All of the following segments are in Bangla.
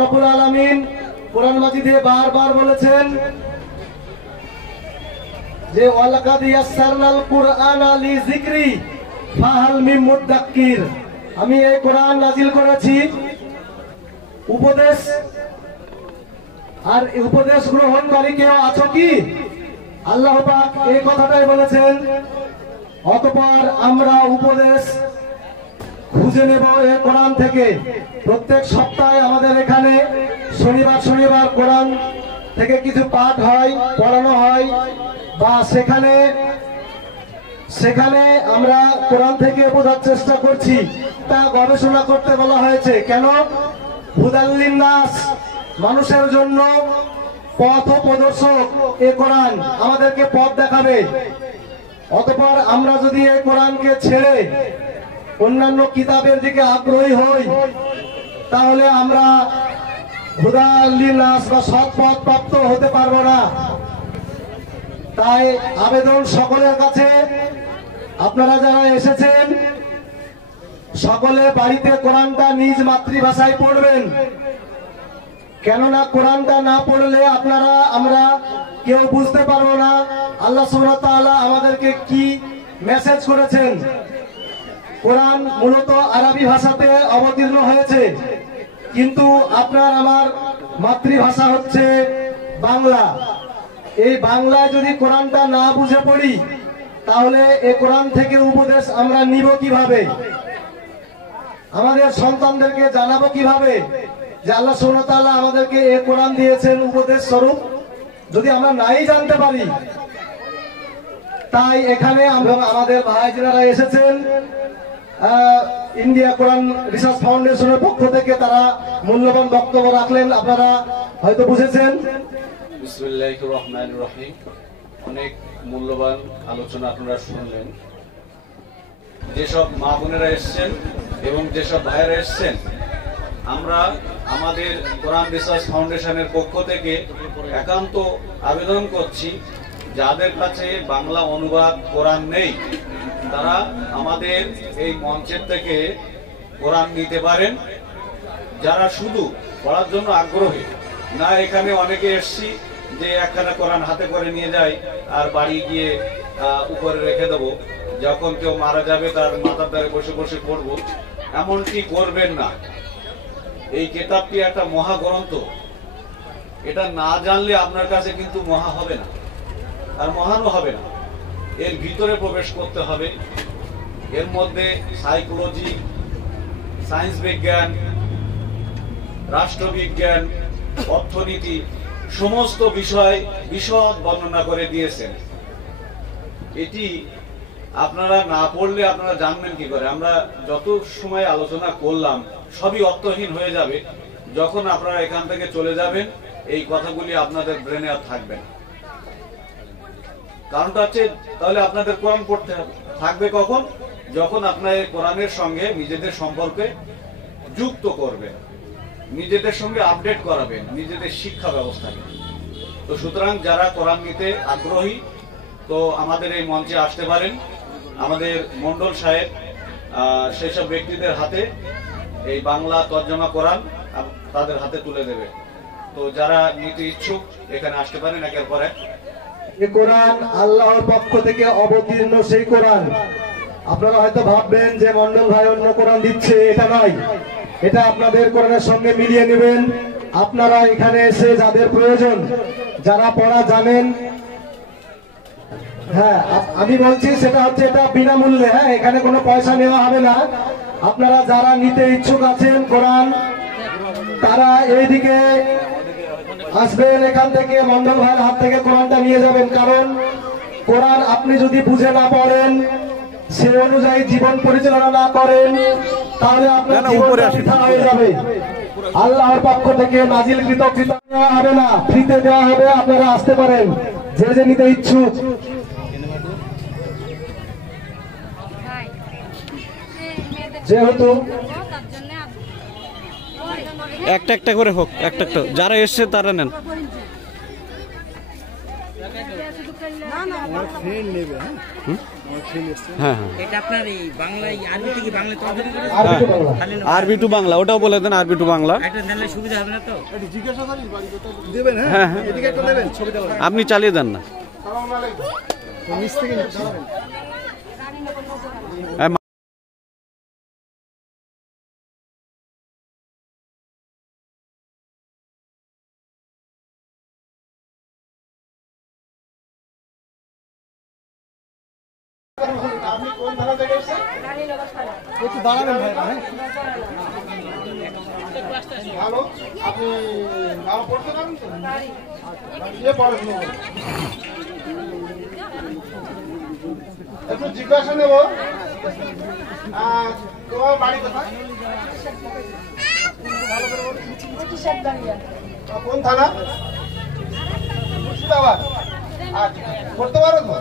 রব্বুল আলামিন কোরআন মাজিদে বারবার বলেছেন যে ওয়ালাকাদ ইয়াসসারনাল কুরআনা লিযিকরি ফাহাল মিন মুদ্দাক্কির। আমি এই কোরআন নাজিল করেছি উপদেশ, আর উপদেশ গ্রহণকারী কেউ আছো কি? আল্লাহ পাক এই কথাটাই বলেছেন। অতঃপর আমরা উপদেশ খুঁজে নেব এই কোরআন থেকে। প্রত্যেক সপ্তাহে আমাদের এখানে শনিবার শনিবার কোরআন থেকে কিছু পাঠ হয়, পড়ানো হয়, বা সেখানে আমরা কোরআন থেকে বোঝার চেষ্টা করছি। তা গবেষণা করতে বলা হয়েছে। কেন? হুদাল লিন্নাস, মানুষের জন্য পথ প্রদর্শক এই কোরআন, আমাদেরকে পথ দেখাবে। অতঃপর আমরা যদি এই কোরআনকে ছেড়ে অন্যান্য কিতাবের দিকে আগ্রহী হই, তাহলে আমরা হুদাল লিন্নাস বা সৎ পথ প্রাপ্ত হতে পারবো না। তাই আবেদন সকলের কাছে, আপনারা যারা এসেছেন সকলে বাড়িতে কোরআনটা নিজ মাতৃভাষায় পড়বেন। কেননা কোরআনটা না পড়লে আমরা কেউ বুঝতে পারবো না আল্লাহ সুবহানাহু ওয়া তাআলা আমাদেরকে কি মেসেজ করেছেন। কোরআন মূলত আরবি ভাষাতে অবতীর্ণ হয়েছে, কিন্তু আপনার আমার মাতৃভাষা হচ্ছে বাংলা। এই বাংলায় যদি কোরআনটা না বুঝে পড়ি, তাহলে এই কোরআন থেকে উপদেশ আমরা নিব কিভাবে? আমাদের সন্তানদেরকে জানাবো কিভাবে যে আল্লাহ সুবহানাহু ওয়া তাআলা আমাদেরকে এই কোরআন দিয়েছেন উপদেশ স্বরূপ, যদি আমরা নাই জানতে পারি? তাই এখানে আমাদের ভাই যারা এসেছেন ইন্ডিয়া কোরআন রিসার্চ ফাউন্ডেশনের পক্ষ থেকে, তারা মূল্যবান বক্তব্য রাখলেন, আপনারা হয়তো বুঝেছেন। বিসমিল্লাহির রহমানির রহিম। অনেক মূল্যবান আলোচনা আপনারা শুনলেন। যেসব মা বোনেরা এসছেন এবং যেসব ভাইয়েরা এসছেন, আমরা আমাদের কোরআন রিসার্চ ফাউন্ডেশনের পক্ষ থেকে একান্ত আবেদন করছি, যাদের কাছে বাংলা অনুবাদ কোরআন নেই, তারা আমাদের এই মঞ্চের থেকে কোরআন নিতে পারেন। যারা শুধু পড়ার জন্য আগ্রহী না, এখানে অনেকে এসছি যে একখানা কোরআন হাতে করে নিয়ে যাই আর বাড়ি গিয়ে উপরে রেখে দেবো, যখন কেউ মারা যাবে তার মাথার দ্বারে বসে বসে পড়বো, এমনটি করবেন না। এই কিতাবটি একটা মহাগ্রন্থ। এটা না জানলে আপনার কাছে কিন্তু মহা হবে না, আর মহানও হবে না। এর ভিতরে প্রবেশ করতে হবে। এর মধ্যে সাইকোলজি, সায়েন্স বিজ্ঞান, রাষ্ট্রবিজ্ঞান, অর্থনীতি সমস্ত বিষয় বিশদ বর্ণনা করে দিয়েছেন। এটি আপনারা না পড়লে আপনারা জানবেন কি করে? আমরা যত সময় আলোচনা করলাম সবই অর্থহীন হয়ে যাবে। যখন আপনারা এখান থেকে চলে যাবেন, এই কথাগুলি আপনাদের ব্রেনে আর থাকবে না। কারণটা হচ্ছে, তাহলে আপনাদের কোরআন পড়তে হবে। থাকবে কখন? যখন আপনার কোরআনের সঙ্গে নিজেদের সম্পর্কে যুক্ত করবেন, নিজেদের সঙ্গে আপডেট করাবেন, নিজেদের শিক্ষা ব্যবস্থাকে। তো সুতরাং যারা কোরআন নিতে আগ্রহী, তো আমাদের এই মঞ্চে আসতে পারেন। আমাদের মন্ডল সাহেব সেসব ব্যক্তিদের হাতে এই বাংলা তর্জমা কোরআন তাদের হাতে তুলে দেবে। তো যারা নিতে ইচ্ছুক এখানে আসতে পারেন একের পর এক। এই কোরআন আল্লাহর পক্ষ থেকে অবতীর্ণ সেই কোরআন। আপনারা হয়তো ভাববেন যে মন্ডল ভাই অন্য কোরআন দিচ্ছে, এটা নয়। এটা আপনাদের কোরআনের সঙ্গে মিলিয়ে নেবেন। আপনারা এখানে এসে যাদের প্রয়োজন, যারা পড়া জানেন, হ্যাঁ আমি বলছি সেটা হচ্ছে এটা বিনামূল্যে। হ্যাঁ, এখানে কোনো পয়সা নেওয়া হবে না। আপনারা যারা নিতে ইচ্ছুক আছেন কোরআন, তারা এইদিকে আসবেন, এখান থেকে মন্ডল ভাইয়ের হাত থেকে কোরআনটা নিয়ে যাবেন। কারণ কোরআন আপনি যদি বুঝে না পড়েন, সে অনুযায়ী জীবন পরিচালনা না করেন, তাহলে আপনার জীবন বৃথা হয়ে যাবে। আল্লাহর পক্ষ থেকে নাজিলকৃত কিতাব দেওয়া হবে না, ফ্রিতে দেওয়া হবে। আপনারা আসতে পারেন যে যে নিতে ইচ্ছুক। যেহেতু একটা একটা করে হোক, একটা একটা যারা এসছে তারা নেন। না না হ্যাঁ হ্যাঁ এটা আপনার এই বাংলায় আরবি থেকে বাংলা তরজমা করে আরবি টু বাংলা। আরবি টু বাংলা, ওটাও বলে দেন আরবি টু বাংলা। এটা নিলে সুবিধা হবে না তো? হ্যাঁ হ্যাঁ আপনি চালিয়ে দেন না। হ্যাঁ, আপনি কোন থানা থেকে এসেছেন? একটু দাঁড়াবেন ভাই, হ্যাঁ? ভালো, আপনি ভালো পড়তে পারেন তো? কে পড়াশোনা করেন? একটু জিজ্ঞাসা নেব, তোমার বাড়ি কোথায়? কোন থানা? মুর্শিদাবাদ। আচ্ছা, পড়তে পারো তো?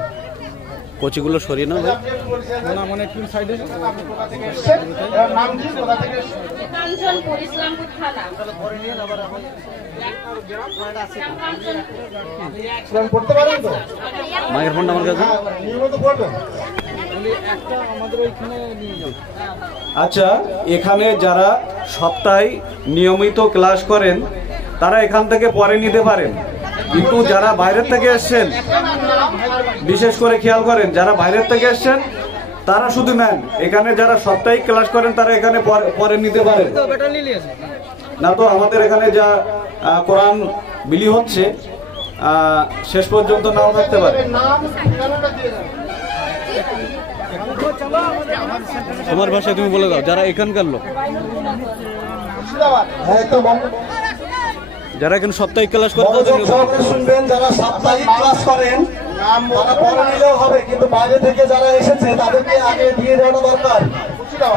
কচিগুলো সরিয়ে নাও ভাই। নাম কি, কোথা থেকে এসেছেন? কাঞ্চনপুর, ইসলামপুর থানা। ইসলাম পড়তে পারেন তো? মায়ের ফোনটা আমার কাছে। হ্যাঁ, নিয়মিত পড়বেন। আচ্ছা, এখানে যারা সপ্তাহে নিয়মিত ক্লাস করেন তারা এখান থেকে পরে নিতে পারেন, কিন্তু যারা বাইরের থেকে এসছেন, বিশেষ করে খেয়াল করেন, যারা বাইরের থেকে এসছেন তারা শুধু নেন। এখানে যারা সাপ্তাহিক ক্লাস করেন তারা এখানে পরে নিতে পারেন। না তো আমাদের এখানে যা কোরআন বিলি হচ্ছে শেষ পর্যন্ত নাও থাকতে পারে। নাম ঠিকানাটা দিয়ে দেন। তোমার ভাষায় তুমি বলে দাও, যারা এখানকার লোক, মুর্শিদাবাদ। হ্যাঁ, একটু যারা এখানে সাপ্তাহিক ক্লাস করেন তাদের মনোযোগ সহকারে শুনবেন। যারা সাপ্তাহিক ক্লাস করেন তারা পরে নিলেও হবে, কিন্তু বাইরে থেকে যারা এসেছে তাদেরকে আগে দিয়ে দেওয়াটা দরকার।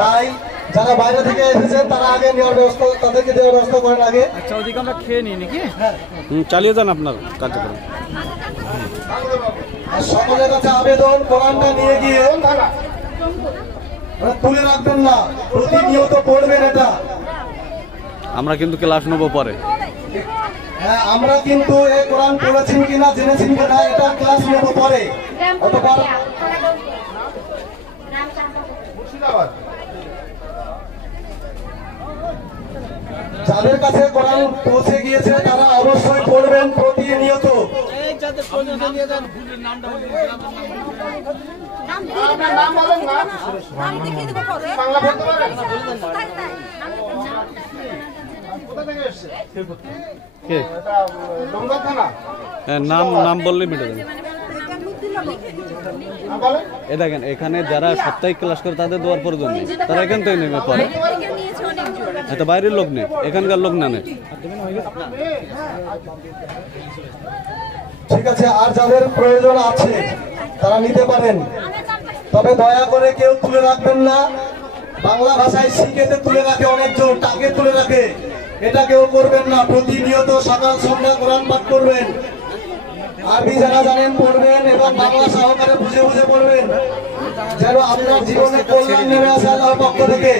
তাই যারা বাইরে থেকে এসেছেন তারা আগে নেওয়ার ব্যবস্থা, তাদেরকে দেওয়ার ব্যবস্থা করেন আগে। আচ্ছা, ওদিকে আমরা খেয়ে নিই নাকি? চালিয়ে যান আপনার কার্যক্রম। আর সকলের কাছে আবেদন, কোরআনটা নিয়ে গিয়ে তুলে রাখবেন না, প্রতিনিয়ত পড়বেন এটা। আমরা কিন্তু ক্লাস নেবো পরে। হ্যাঁ, আমরা কিন্তু এই কোরআন পড়েছেন কিনা, জেনেছেন কিনা, এটা ক্লাস নেব পরে। অতঃপর মুর্শিদাবাদ। যাদের কাছে কোরআন পৌঁছে গিয়েছে তারা অবশ্যই পড়বেন প্রতিনিয়ত। নাম বলেন না, বাংলা বলতে পারেন? কোথা থেকে এসেছে? কে? এটা ডোমরা থানা। নাম বললে মিটে যাবে। নাম বলেন? এ দেখেন, এখানে যারা সাপ্তাহিক ক্লাস করে তাদের দেওয়ার প্রয়োজন নেই, তারা এখান থেকে নেমে পড়ে। এটা বাইরের লোক নেই, এখানকার লোক না নেই। ঠিক আছে, আর যাদের প্রয়োজন আছে তারা নিতে পারেন, তবে দয়া করে কেউ তুলে রাখবেন না। বাংলা ভাষায় শিখেতে তুলে রাখে অনেকজন, টাকে তুলে রাখে, এটা কেউ করবেন না। প্রতিনিয়ত সকাল সন্ধ্যা কোরআন পাঠ করবেন। আরবি যারা জানেন পড়বেন এবং বাংলা সহকারে বুঝে বুঝে পড়বেন, যেন আপনার জীবনে কল্যাণ নেমে আসে আল্লাহর পক্ষ থেকে।